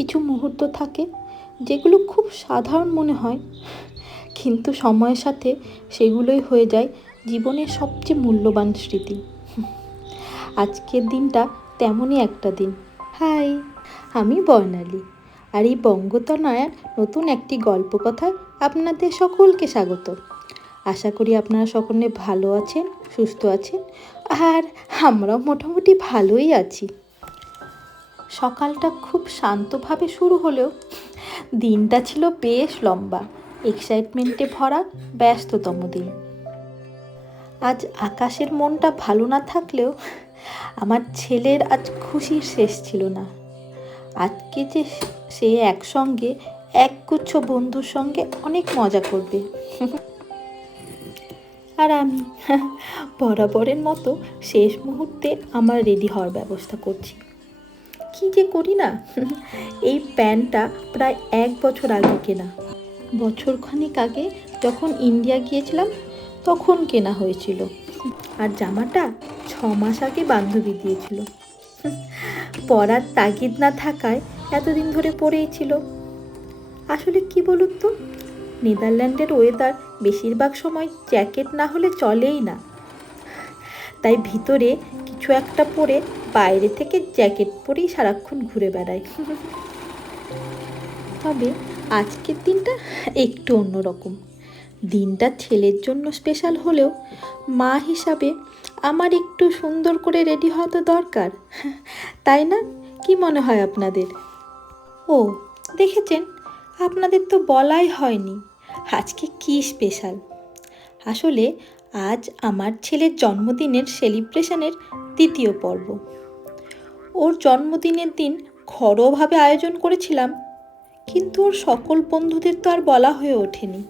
কিছু মুহূর্ত থাকে যেগুলো খুব সাধারণ মনে হয়, কিন্তু সময়ের সাথে সেগুলোই হয়ে যায় জীবনের সবচেয়ে মূল্যবান স্মৃতি। আজকের দিনটা তেমনই একটা দিন। হাই, আমি বর্ণালী, আর এই বঙ্গতনয়ার নতুন একটি গল্প কথায় আপনাদের সকলকে স্বাগত। আশা করি আপনারা সকলে ভালো আছেন, সুস্থ আছেন, আর আমরাও মোটামুটি ভালোই আছি। সকালটা খুব শান্তভাবে শুরু হলেও দিনটা ছিল বেশ লম্বা, এক্সাইটমেন্টে ভরা ব্যস্ততম দিন। আজ আকাশের মনটা ভালো না থাকলেও আমার ছেলের আজ খুশির শেষ ছিল না। আজকে যে সে একসঙ্গে একগুচ্ছ বন্ধুর সঙ্গে অনেক মজা করবে, আর আমি বরাবরের মতো শেষ মুহূর্তে আমার রেডি হওয়ার ব্যবস্থা করছি। কি যে করি না, এই প্যান্টটা প্রায় 1 বছর আগে কেনা, বছরখানেক আগে যখন ইন্ডিয়া গিয়েছিলাম তখন কেনা হয়েছিল, আর জামাটা 6 মাস আগে বান্ধবী দিয়েছিল। পরার তাগিদ না থাকায় এতদিন ধরে পরেই ছিল। আসলে কি বলুন তো, নেদারল্যান্ডের ওয়েদার বেশিরভাগ সময় জ্যাকেট না হলে চলেই না, তাই ভিতরে কিছু একটা পরে বাইরে থেকে জ্যাকেট পরেই সারাক্ষণ ঘুরে বেড়াই। তবে আজকের দিনটা একটু অন্যরকম। দিনটা ছেলের জন্য স্পেশাল হলেও মা হিসাবে আমার একটু সুন্দর করে রেডি হওয়া তো দরকার, তাই না? কি মনে হয় আপনাদের? ও দেখেছেন, আপনাদের তো বলাই হয়নি আজকে কি স্পেশাল। আসলে আজ আমার ছেলের জন্মদিনের সেলিব্রেশনের 2য় পর্ব। ওর জন্মদিনের দিন ঘরোয়াভাবে আয়োজন করেছিলাম, কিন্তু ওর সকল বন্ধুদের তো আর বলা হয়ে ওঠেনি।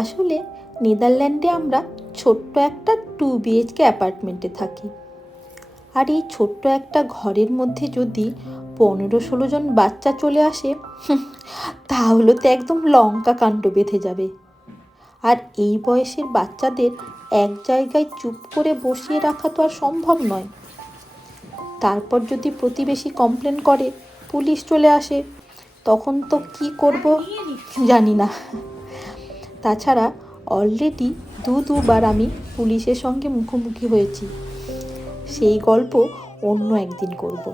আসলে নেদারল্যান্ডে আমরা ছোট্ট একটা 2 BHK অ্যাপার্টমেন্টে থাকি, আর এই ছোট্ট একটা ঘরের মধ্যে যদি 15-16 জন বাচ্চা চলে আসে, তাহলে তো একদম লঙ্কা কাণ্ড বেঁধে যাবে। আর এই বয়সের বাচ্চাদের এক জায়গায় চুপ করে বসিয়ে রাখা তো আর সম্ভব নয়। তারপর যদি প্রতিবেশী কমপ্লেন করে, পুলিশ চলে আসে, তখন তো কি করব জানি না। তাছাড়া অলরেডি দুবার আমি পুলিশের সঙ্গে মুখোমুখি হয়েছি, সেই গল্প অন্য একদিন করব।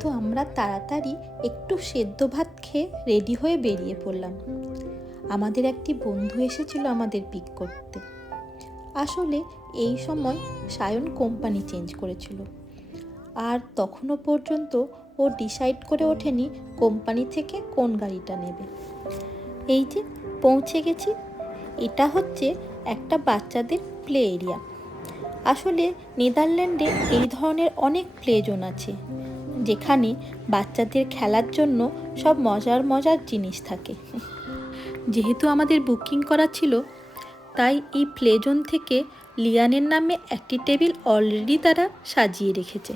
তো আমরা তাড়াতাড়ি একটু সেদ্ধ ভাত খেয়ে রেডি হয়ে বেরিয়ে পড়লাম। আমাদের একটি বন্ধু এসেছিল আমাদের পিক করতে। আসলে এই সময় সায়ন কোম্পানি চেঞ্জ করেছিল, আর তখনও পর্যন্ত ও ডিসাইড করে ওঠেনি কোম্পানি থেকে কোন গাড়িটা নেবে। এই যে পৌঁছে গেছি। এটা হচ্ছে একটা বাচ্চাদের প্লে এরিয়া। আসলে নেদারল্যান্ডে এই ধরনের অনেক প্লে জোন আছে, যেখানে বাচ্চাদের খেলার জন্য সব মজার জিনিস থাকে। যেহেতু আমাদের বুকিং করা ছিল, তাই এই প্লে জোন থেকে লিয়ানের নামে একটি টেবিল অলরেডি তারা সাজিয়ে রেখেছে।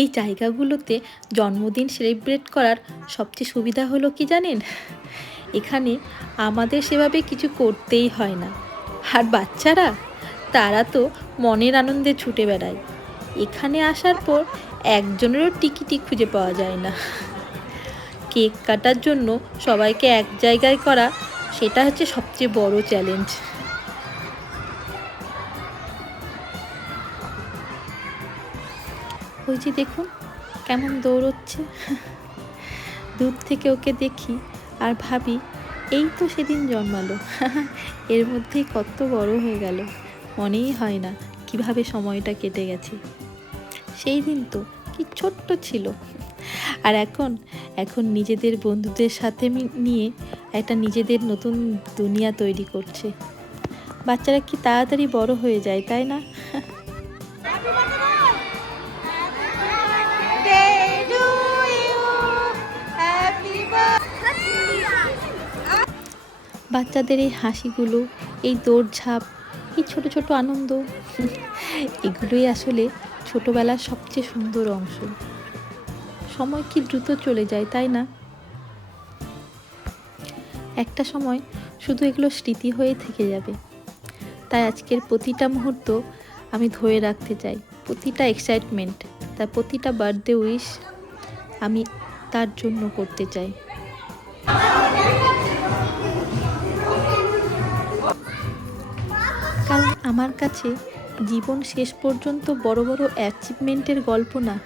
এই জায়গাগুলোতে জন্মদিন সেলিব্রেট করার সবচেয়ে সুবিধা হলো কি জানেন, এখানে আমাদের সেভাবে কিছু করতেই হয় না, আর বাচ্চারা তারা তো মনের আনন্দে ছুটে বেড়ায়। এখানে আসার পর একজনেরও টিকিটই খুঁজে পাওয়া যায় না। কেক কাটার জন্য সবাইকে এক জায়গায় করা, সেটা হচ্ছে সবচেয়ে বড় চ্যালেঞ্জ। ওই যে দেখুন কেমন দৌড়চ্ছে। দূর থেকে ওকে দেখি আর ভাবি, এই তো সেদিন জন্মালো, এর মধ্যেই কত বড় হয়ে গেল। মনেই হয় না কিভাবে সময়টা কেটে গেছে। সেই দিন তো কি ছোট্ট ছিল, আর এখন নিজেদের বন্ধুদের সাথে নিয়ে একটা নিজেদের নতুন দুনিয়া তৈরি করছে। বাচ্চারা কি তাড়াতাড়ি বড় হয়ে যায়, তাই না? বাচ্চাদের এই হাসিগুলো, এই দৌড়ঝাঁপ, এই ছোট ছোট আনন্দ, এগুলোই আসলে ছোটোবেলার সবচেয়ে সুন্দর অংশ। সময় কি দ্রুত চলে যায়, তাই না? একটা সময় শুধু এগুলো স্মৃতি হয়ে থেকে যাবে। তাই আজকের প্রতিটা মুহূর্ত আমি ধরে রাখতে চাই, প্রতিটা এক্সাইটমেন্ট, তার প্রতিটা বার্থডে উইশ আমি তার জন্য করতে চাই। কারণ আমার কাছে জীবন শেষ পর্যন্ত বড় বড় অ্যাচিভমেন্টের গল্প না,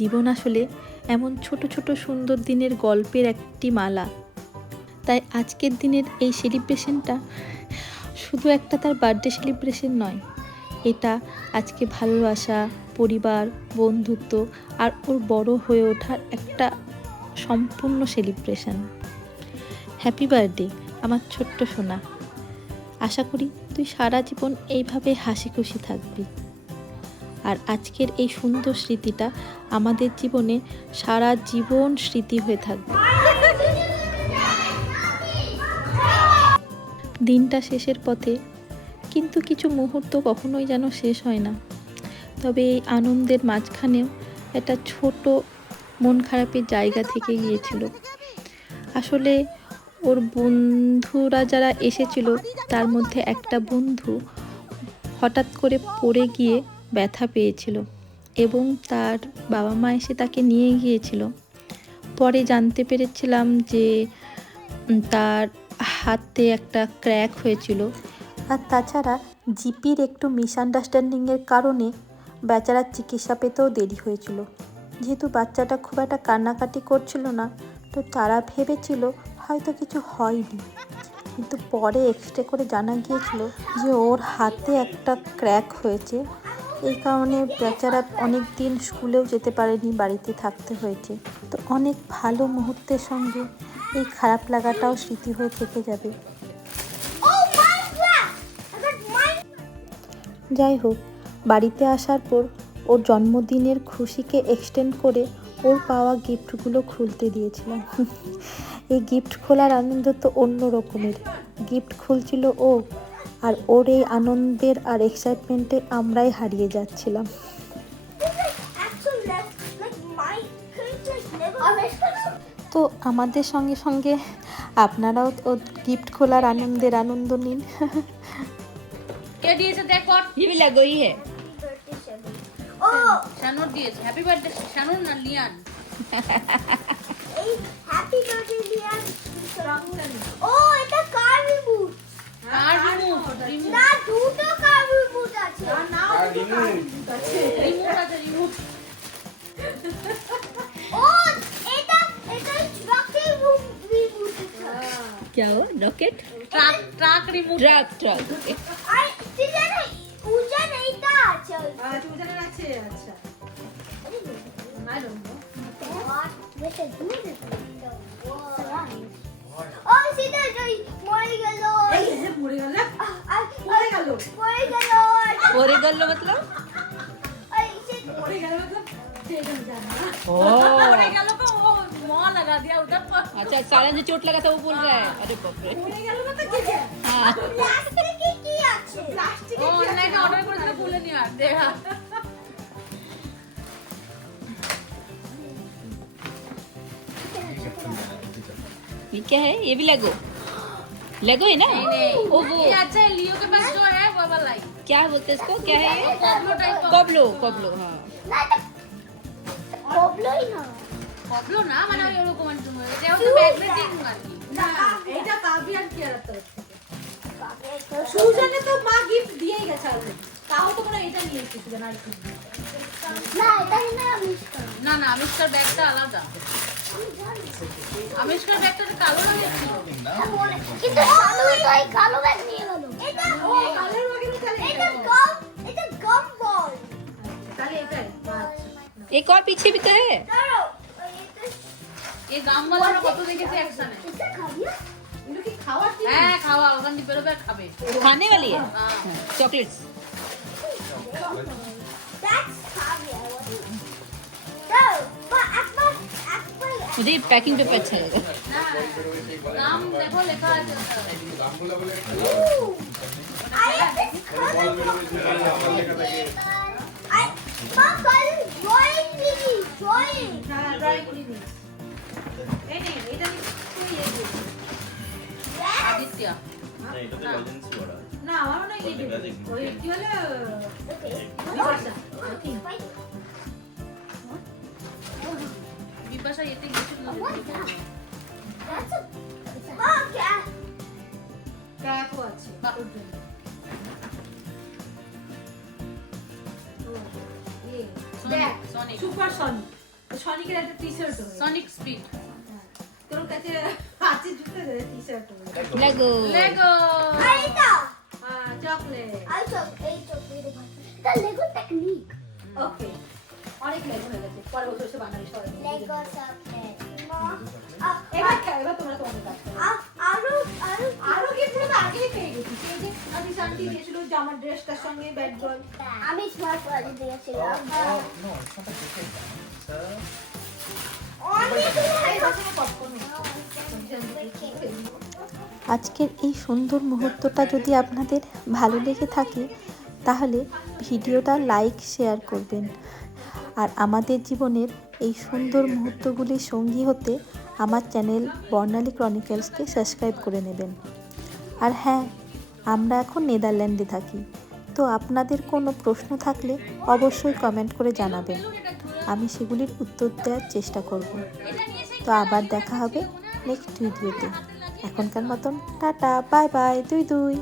জীবন আসলে এমন ছোট ছোট সুন্দর দিনের গল্পের একটি মালা। তাই আজকের দিনের এই সেলিব্রেশনটা শুধু একটা তার বার্থডে সেলিব্রেশন নয়, এটা আজকে ভালোবাসা, পরিবার, বন্ধুত্ব আর ওর বড় হয়ে ওঠার একটা সম্পূর্ণ সেলিব্রেশন। হ্যাপি বার্থডে আমার ছোট্ট সোনা, আশা করি তুই সারা জীবন এইভাবে হাসি খুশি থাকবি। আর আজকের এই সুন্দর স্মৃতিটা আমাদের জীবনে সারা জীবন স্মৃতি হয়ে থাকবে। দিনটা শেষের পথে, কিন্তু কিছু মুহূর্ত কখনোই যেন শেষ হয় না। তবে এই আনন্দের মাঝখানেও একটা ছোট মন খারাপের জায়গা থেকে গিয়েছিল। আসলে ওর বন্ধুরা যারা এসেছিল তার মধ্যে একটা বন্ধু হঠাৎ করে পড়ে গিয়ে ব্যথা পেয়েছিল এবং তার বাবা মা এসে তাকে নিয়ে গিয়েছিল। পরে জানতে পেরেছিলাম যে তার হাতে একটা ক্র্যাক হয়েছিল। আর তাছাড়া জিপির একটু মিসআন্ডারস্ট্যান্ডিংয়ের কারণে বেচারার চিকিৎসা পেতেও দেরি হয়েছিল। যেহেতু বাচ্চাটা খুব একটা কান্নাকাটি করছিল না, তো তারা ভেবেছিল হয়তো কিছু হয়নি, কিন্তু পরে এক্সরে করে জানা গিয়েছিল যে ওর হাতে একটা ক্র্যাক হয়েছে। এই কারণে বেচারা অনেক দিন স্কুলেও যেতে পারেনি, বাড়িতে থাকতে হয়েছে। তো অনেক ভালো মুহূর্তের সঙ্গে এই খারাপ লাগাটাও স্মৃতি হয়ে থেকে যাবে। যাই হোক, বাড়িতে আসার পর ওর জন্মদিনের খুশিকে এক্সটেন্ড করে ওর পাওয়া গিফটগুলো খুলতে দিয়েছিলাম। এই গিফট খোলার আনন্দ তো অন্য রকমের। গিফট খুলছিল ও, আর ওর এই আনন্দের আর এক্সাইটমেন্টে আমরাই হারিয়ে যাচ্ছিলাম। তো আমাদের সঙ্গে সঙ্গে আপনারাও ও গিফট খোলার আনন্দের আনন্দ নিন। কে দিয়েছে দেখ কর হিবি লাগোই হে ও শানুর দিয়েছে হ্যাপি বার্থডে শানুর না লিয়ান এই হ্যাপি বার্থডে লিয়ান ও এটা কার রিমোট না দুটো কার রিমোট আছে না রিমোট আছে রিমোট ও এটা রকেট রিমোট क्या हुआ रॉकेट ट्रक रिमोट ट्रक আর তুই জানো উজান এইটা আছে আচ্ছা উজানের আছে আচ্ছা I don't know what with the do it ও সেটা ওই মরে গেল এই যে মরে গেল মরে গেল मतलब এই সেটা मरे गल मतलब देखम जाना ओ मरे गल को वो मॉल लगा दिया उधर पर अच्छा सालन जो चोट लगा था वो बोल रहा है अरे बाप रे मरे गल मतलब কি हाँ প্লাস্টিকে কি আছে ও অনলাইনে অর্ডার করেছিল ভুলে নি আর দেখা ये क्या है ये भी लेगो लेगो है ना ओ वो ये अच्छा है लियो के पास जो है वो वाला ही क्या बोलते हैं इसको क्या है ये कॉब्लो टाइप कबलो कबलो हाँ না এটা প্রবলেমই না কবলো না মানে ওই রকম এটা হচ্ছে ম্যাগনেটিক আর কি না এটা কাবিয়ার কেয়ার তরফ থেকে সুজানে তো মা গিফট দিয়েই গেছে অলরেডি তাও তো মনে হয় এটা নিয়ে এসেছে সুজান আর কি না এটা না মিস কর না না আমিষকার ব্যাগটা আলাদা আমিষকার ব্যাগটা তো কালো রঙের ছিল কিন্তু সালু তো এই কালো ব্যাগ নিয়ে গেল এটা ও কালার বাগিরে চলে এটা গাম বল তাহলে এটাই एक और पीछे भी तो है দাঁড়াও এই গামওয়ালা আমরা কত দেখেছি একসাথে এটা খাবি এগুলো কি খাওয়ার কি হ্যাঁ খাওয়া ওখান দিয়ে বেরোবে আর খাবে खाने वाली है হ্যাঁ चॉकलेट्स দ্যাটস খাবি দাও বা একবার मुझे ये पैकिंग पेपर अच्छा लगा নাম দেখো লেখা আছে আরে আই মা কাল ড্রয়িং দিদি ড্রয়িং হ্যাঁ ড্রাই করে দিই এই নে এটা তুই এই দে আদিত্য না আমার মনে হয় ইয়ে দেবে। ওই কি বলে বিপাশা, I think। বিপাশা এতে গেছিল না। That's a oh, cat. ক্র্যাকও আছে ওর জন্য। ইয়ে, দেখ, সনিক। Super Sonic. সনিকের একটা টি-শার্ট হয়েছে। Sonic speed. তোর কাছে আছে জুতো টি-শার্ট হয়েছে। Lego. Lego. Aita. Chocolate. I took a chocolate. The Lego technique. ওকে, অনেক লেগো হয়ে গেছে। পরে বছর এসে বানাবি সবাই মিলে। Lego chocolate. এবার খাও, এবার তোমরা তোমাদের কাজ করো। আরো গিফট তো আগেই পেয়ে গেছি। এই যে আমি শান্তি দিয়েছিল যে আমার ড্রেসটার সঙ্গে ব্যাট বল। আমি স্মার্ট ওয়াচ দিয়েছিলাম। আজকের এই সুন্দর মুহূর্তটা যদি আপনাদের ভালো লেগে থাকে তাহলে ভিডিওটা লাইক শেয়ার করবেন। আর আমাদের জীবনের এই সুন্দর মুহূর্তগুলির সঙ্গী হতে আমার চ্যানেল বর্ণালী ক্রনিকলসকে সাবস্ক্রাইব করে নেবেন। আর হ্যাঁ, আমরা এখন নেদারল্যান্ডে থাকি, তো আপনাদের কোনো প্রশ্ন থাকলে অবশ্যই কমেন্ট করে জানাবেন, আমি সেগুলির উত্তর দেওয়ার চেষ্টা করব। তো আবার দেখা হবে নেক্সট ভিডিওতে। এখনকার মতন টাটা, বাই বাই, দুই দুই।